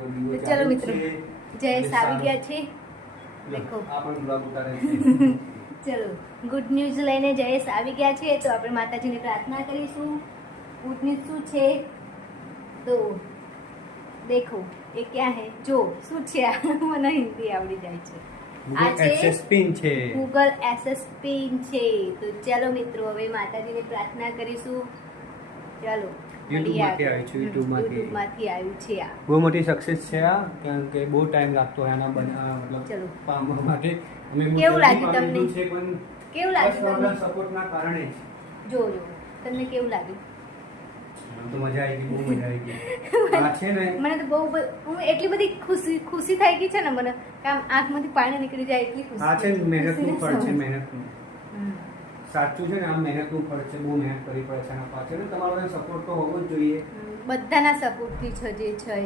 તો ચલો મિત્રો, જયેશ આવી ગયા છે. દેખો ચલો, ગુડ ન્યૂઝ લઈને જયેશ આવી ગયા છે. તો આપણે માતાજીને પ્રાર્થના કરીશું. ગુડ ન્યૂઝ શું છે? તો દેખો, એ ક્યાં હે? જો શું છે આ? મને હિન્દી આવડી જાય છે. આ છે ગૂગલ એસએસ પિન છે. તો ચાલો મિત્રો, હવે માતાજીને પ્રાર્થના કરીશું. ચાલો, યુટ્યુબ માંથી આવ્યું છે. આ બહુ મોટી સક્સેસ છે આ, કારણ કે બહુ ટાઈમ લાગતો હોય આના મતલબ પામવા માટે. કેવું લાગ્યું તમને? કેવું લાગ્યું? સપોર્ટના કારણે જો તમને કેવું લાગ્યું? તો મજા આવી ગઈ, બહુ મજા આવી ગઈ. આ છે ને, મને તો બહુ, હું એટલી બધી ખુશી થઈ ગઈ છે ને, મને કામ આંખમાંથી પાણી નીકળી જાય એટલી ખુશી. આ છે મહેનતનું ફળ છે, મહેનતનું. સાચું છે ને, આ મહેનતનું ફળ છે. બહુ મહેનત કરવી પડે છે આના પાછળ. તમારો સપોર્ટ તો હોવો જ જોઈએ. બધાના સપોર્ટથી છે જે છે.